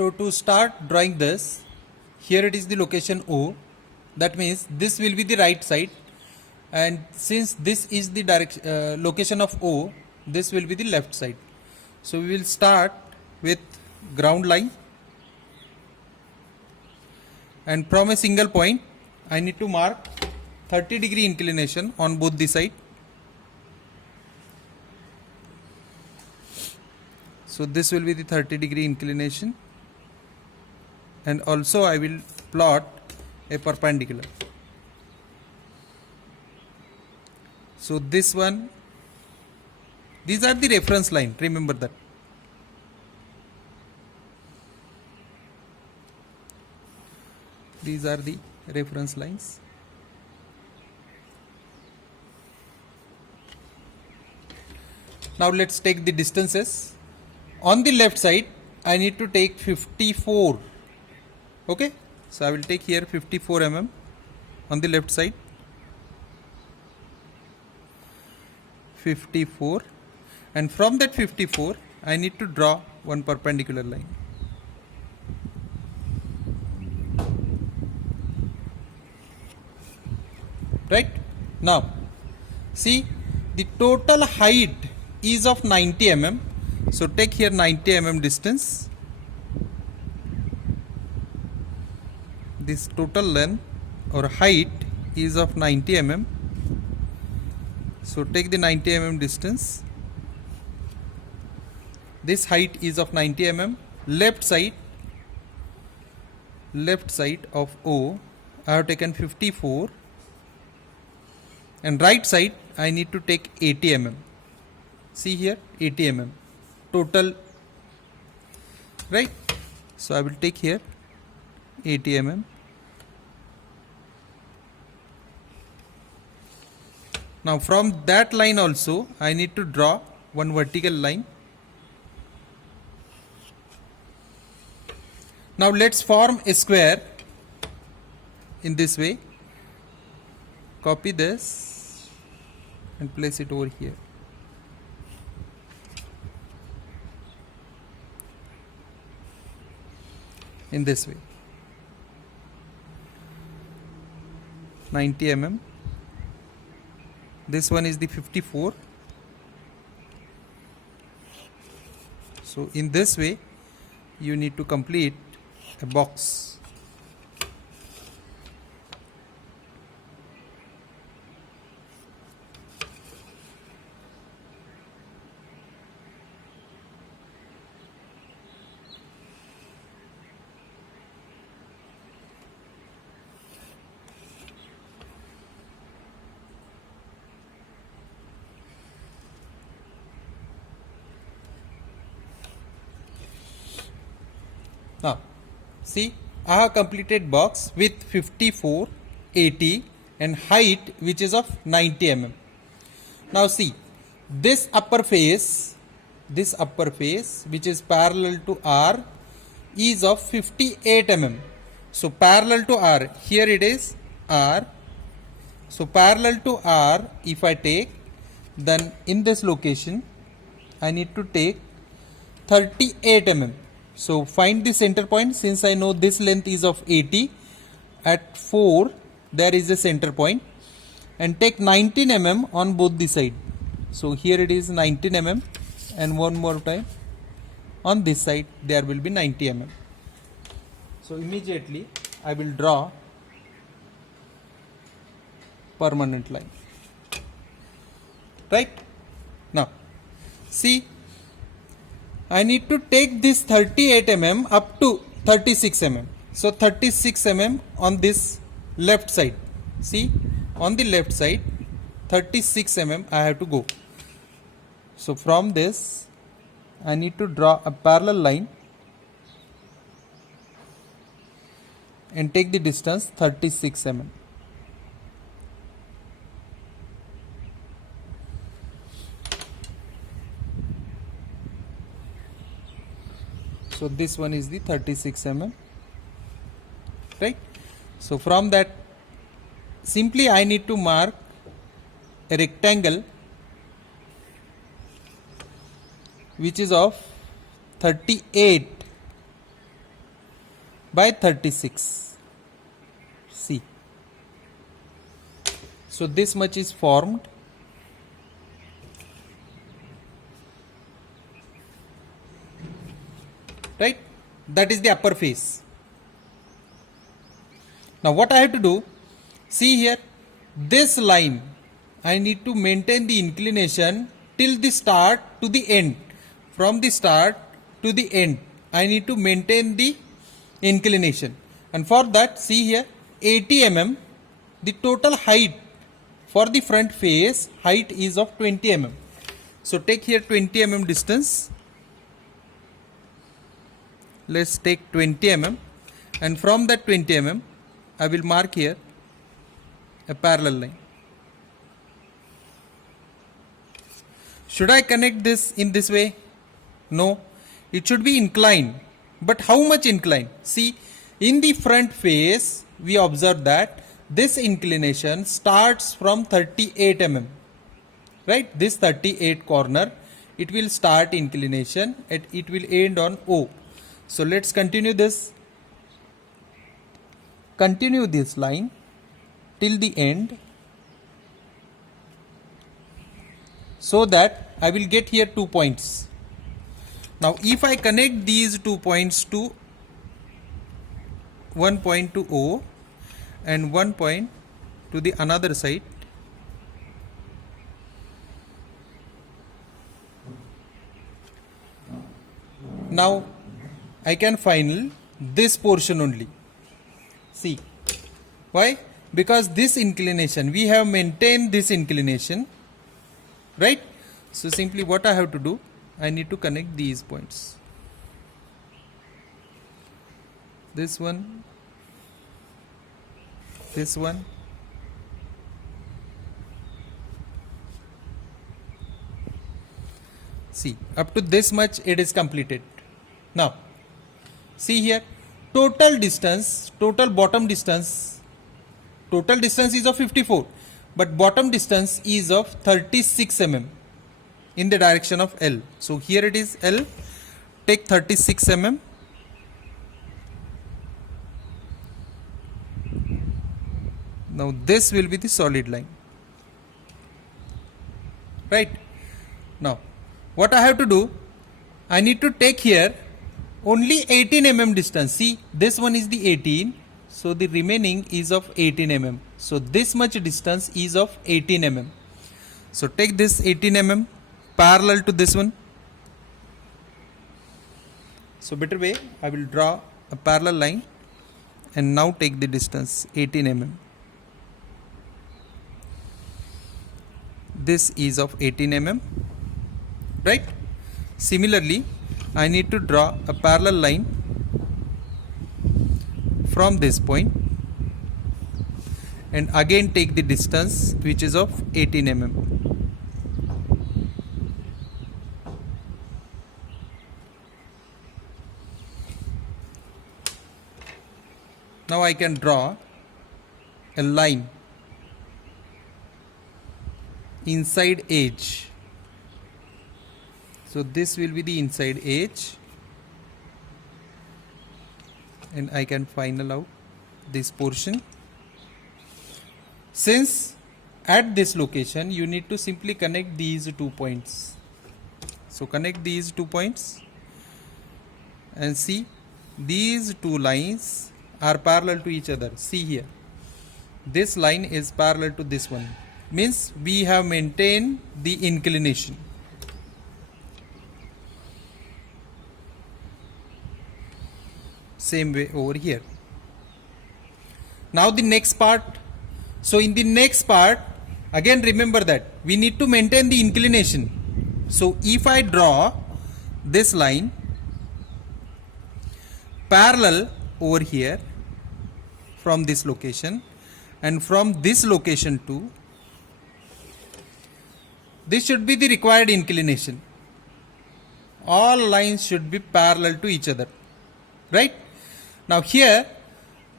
So to start drawing this, here it is the location O. That means this will be the right side, and since this is the location of O, this will be the left side. So we will start with ground line, and from a single point I need to mark 30-degree inclination on both the side. So this will be the 30-degree inclination, and also I will plot a perpendicular. So this one, these are the reference line, remember that. These are the reference lines. Now let's take the distances. On the left side I need to take 54. Okay, so I will take here 54 mm on the left side. 54, and from that 54 I need to draw one perpendicular line. Right? Now see, the total height is of 90 mm. So take here 90 mm distance. This total length or height is of 90 mm. So take the 90 mm distance. This height is of 90 mm. Left side of O I have taken 54, and right side I need to take 80 mm. See here, 80 mm total, right? So I will take here 80 mm. Now from that line also I need to draw one vertical line. Now let's form a square in this way. Copy this and place it over here. In this way, 90 mm. This one is the 54. So in this way you need to complete a box. Now see, I have completed box with 54, 80 and height which is of 90 mm. Now see, this upper face which is parallel to R is of 58 mm. So parallel to R, here it is R. So parallel to R if I take, then in this location I need to take 38 mm. So find the center point. Since I know this length is of 80, at 4 there is a center point, and take 19 mm on both the side. So here it is 19 mm, and one more time on this side there will be 90 mm. So immediately I will draw permanent line. Right? Now see, I need to take this 38 mm up to 36 mm. So 36 mm on this left side. See, on the left side 36 mm I have to go. So from this I need to draw a parallel line and take the distance 36 mm. So this one is the 36 mm, right? So from that simply I need to mark a rectangle which is of 38 by 36. See. So this much is formed. Right? That is the upper face. Now what I have to do, see here, this line, I need to maintain the inclination till the start to the end. From the start to the end, I need to maintain the inclination. And for that, see here, 80 mm, the total height for the front face, height is of 20 mm. So take here 20 mm distance. Let's take 20 mm, and from that 20 mm, I will mark here a parallel line. Should I connect this in this way? No, it should be inclined. But how much inclined? See, in the front face, we observe that this inclination starts from 38 mm. Right? This 38 corner, it will start inclination and it will end on O. So let's continue this. Continue this line till the end, so that I will get here 2 points. Now if I connect these 2 points to one point to O and one point to the another side, now I can final this portion only. See, why? Because this inclination, we have maintained this inclination, right? So simply what I have to do, I need to connect these points. This one, this one, see, up to this much it is completed. Now see here, total distance, total bottom distance, total distance is of 54, but bottom distance is of 36 mm in the direction of L. So here it is L, take 36 mm. Now this will be the solid line. Right? Now what I have to do, I need to take here only 18 mm distance. See, this one is the 18, so the remaining is of 18 mm. So this much distance is of 18 mm. So take this 18 mm parallel to this one. So better way, I will draw a parallel line and now take the distance 18 mm. This is of 18 mm, right? Similarly, I need to draw a parallel line from this point and again take the distance which is of 18 mm. Now I can draw a line inside edge. So this will be the inside edge and I can final out this portion. Since at this location you need to simply connect these 2 points. So connect these 2 points and see, these 2 lines are parallel to each other. See here, this line is parallel to this one, means we have maintained the inclination. Same way over here. Now the next part. So in the next part, again remember that we need to maintain the inclination. So if I draw this line parallel over here from this location and from this location to, this should be the required inclination. All lines should be parallel to each other, right? Now here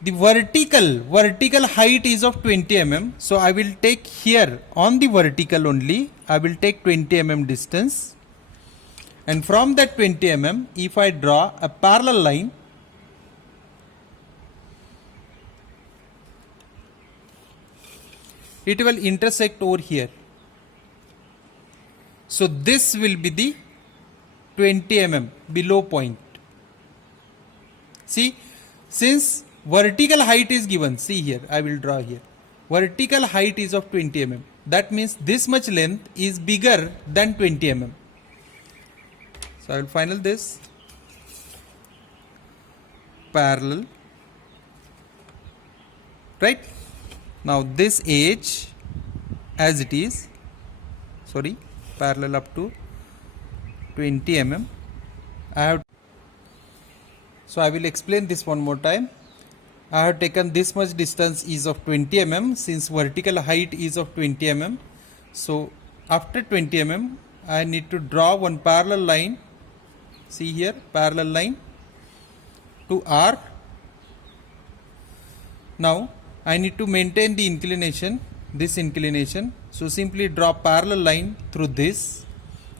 the vertical height is of 20 mm. So I will take here on the vertical only, I will take 20 mm distance, and from that 20 mm if I draw a parallel line it will intersect over here. So this will be the 20 mm below point. See, since vertical height is given, see here, I will draw here. Vertical height is of 20 mm. That means this much length is bigger than 20 mm. So I will final this parallel, right? Now this edge as it is, sorry, parallel up to 20 mm. So I will explain this one more time. I have taken this much distance is of 20 mm since vertical height is of 20 mm. So after 20 mm I need to draw one parallel line. See here, parallel line to R. Now I need to maintain the inclination, this inclination. So simply draw parallel line through this,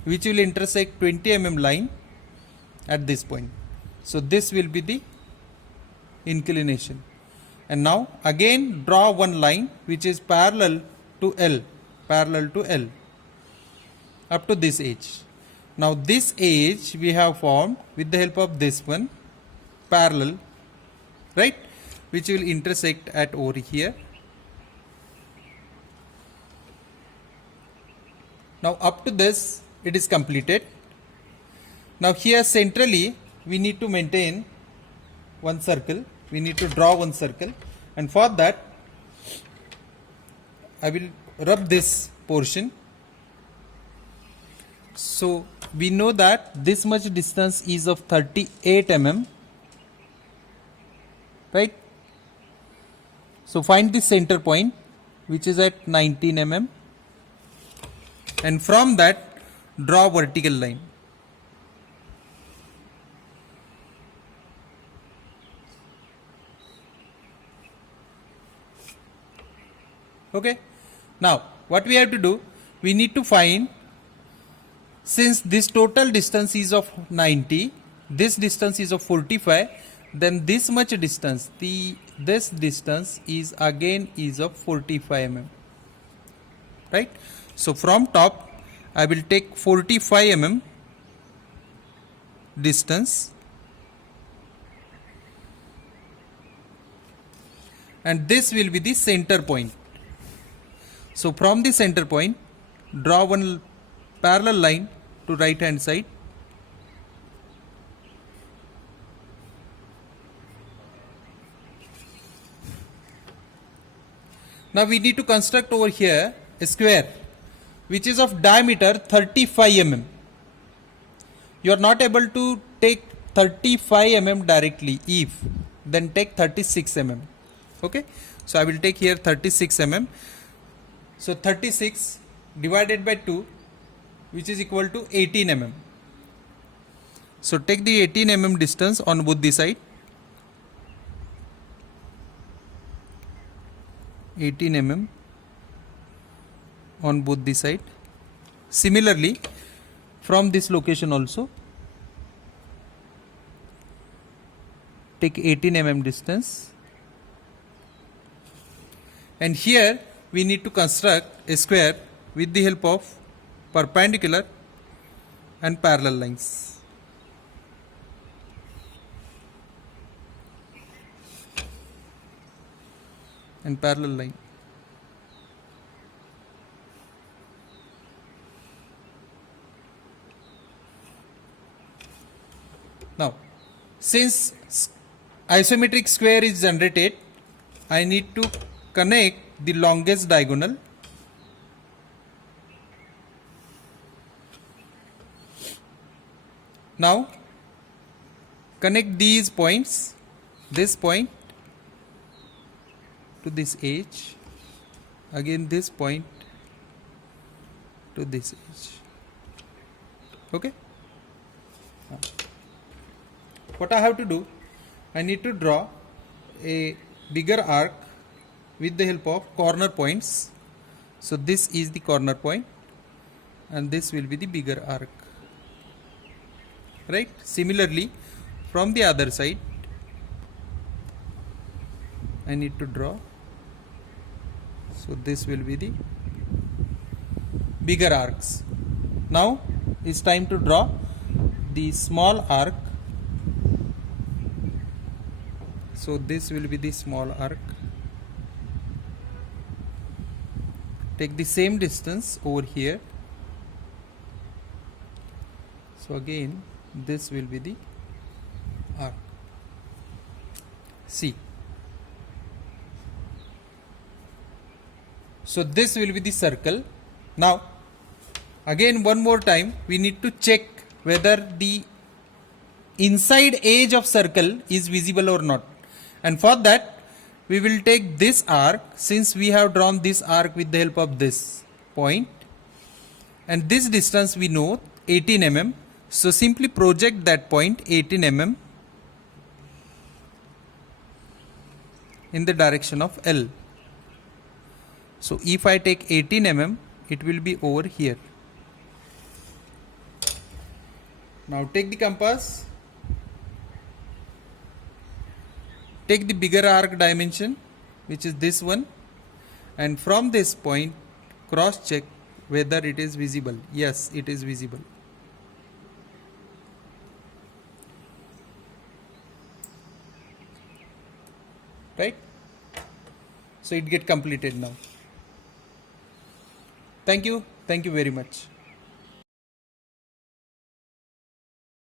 which will intersect 20 mm line at this point. So this will be the inclination. And now again draw one line which is parallel to L up to this edge. Now this edge we have formed with the help of this one parallel, right, which will intersect at over here. Now up to this it is completed. Now here centrally we need to maintain one circle. We need to draw one circle, and for that I will rub this portion. So we know that this much distance is of 38 mm, right? So find the center point which is at 19 mm, and from that draw vertical line. Okay, now what we have to do, we need to find, since this total distance is of 90, this distance is of 45, then this much distance, this distance is again is of 45 mm, right? So from top I will take 45 mm distance, and this will be the center point. So from the center point draw one parallel line to right hand side. Now we need to construct over here a square which is of diameter 35 mm. You are not able to take 35 mm directly, if then take 36 mm. Okay, so I will take here 36 mm. So 36 divided by 2, which is equal to 18 mm. So take the 18 mm distance on both the side. 18 mm on both the side. Similarly, from this location also take 18 mm distance, and here we need to construct a square with the help of perpendicular and parallel lines. And parallel line. Now, since isometric square is generated, I need to connect the longest diagonal. Now connect these points, this point to this edge, again this point to this edge. Okay, what I have to do, I need to draw a bigger arc with the help of corner points. So this is the corner point and this will be the bigger arc, right? Similarly, from the other side I need to draw So this will be the bigger arcs. Now it's time to draw the small arc. So this will be the small arc. Take the same distance over here. So again this will be the arc. See. So this will be the circle. Now again one more time we need to check whether the inside edge of circle is visible or not, and for that we will take this arc, since we have drawn this arc with the help of this point, and this distance we know 18 mm. So simply project that point 18 mm in the direction of L. So if I take 18 mm, it will be over here. Now take the compass, take the bigger arc dimension, which is this one, and from this point cross check whether it is visible. Yes, it is visible. Right? So it get completed now. Thank you very much.